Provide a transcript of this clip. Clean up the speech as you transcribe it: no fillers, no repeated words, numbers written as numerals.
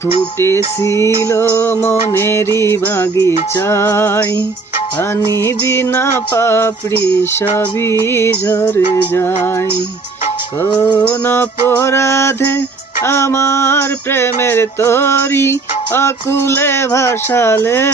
ফুটেছিল মনেরই বাগিচায়, পানি বিনা পাপড়ি সবই ঝরে যায়। কোন অপরাধে আমার প্রেমের তরি আকুলে ভাসালে,